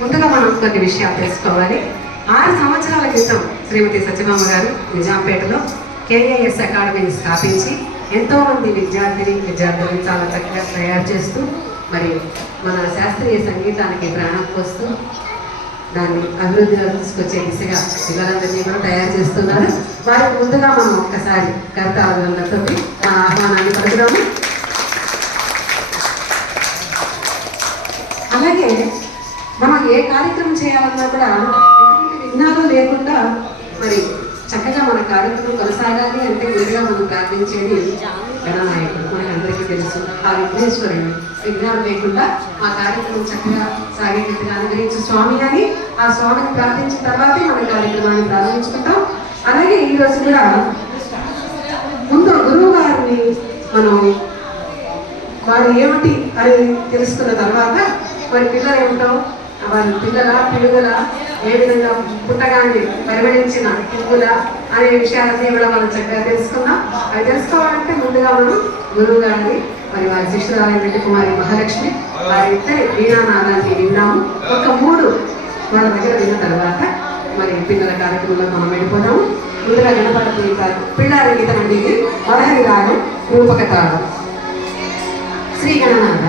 ముందుగా మనం కొన్ని విషయాలు తెలుసుకోవాలి. 6 సంవత్సరాల క్రితం శ్రీమతి సత్యభామ గారు నిజాంపేటలో KIS అకాడమీని స్థాపించి ఎంతోమంది విద్యార్థులు చాలా చక్కగా తయారు చేస్తూ మరి మన శాస్త్రీయ సంగీతానికి ప్రాణం పోస్తూ దాన్ని అభివృద్ధిలో తీసుకొచ్చే దిశగా పిల్లలందరినీ కూడా తయారు చేస్తున్నారు. వారికి ముందుగా మనం ఒక్కసారి కర్తాలతో మన ఆహ్వానాన్ని పలుకుదాము. అలాగే మనం ఏ కార్యక్రమం చేయాలన్నా కూడా ఎటువంటి విఘ్నాలు లేకుండా మరి చక్కగా మన కార్యక్రమం కొనసాగాలి అంటే ముందుగా మనం ప్రార్థించేది గణనాయకుడు. మనకి అందరికీ తెలుసు ఆ విఘ్నేశ్వరుడు. విఘ్నాలు లేకుండా ఆ కార్యక్రమం చక్కగా సాగేటట్టుగా అనుగ్రహించే స్వామి అని ఆ స్వామిని ప్రార్థించిన తర్వాతే మన కార్యక్రమాన్ని ప్రారంభించుకుంటాం. అలాగే ఈరోజు కూడా ముందు గురువు గారిని మనం వారు ఏమిటి అని తెలుసుకున్న తర్వాత మరి పిల్లలు ఏమిటాం, వారి పిడుగుల ఏ విధంగా పుట్టగానే పరిమళించిన పువ్వుల అనే విషయాలన్నీ కూడా మనం చక్కగా తెలుసుకున్నాం. అవి తెలుసుకోవాలంటే ముందుగా మనం గురువు గారిని మరి వారి శిష్యురాలైన కుమారి మహాలక్ష్మి వారిద్దరి వీణానాదాన్ని విన్నాము. ఒక 3 వాళ్ళ దగ్గర విన్న తర్వాత మరి పిల్లల కార్యక్రమంలో మనం వెళ్ళిపోదాము. ముందుగా గణపతి పిల్లారి గీతం అంటే మొదటి రాగం రూపక తాళం శ్రీ గణనాథ.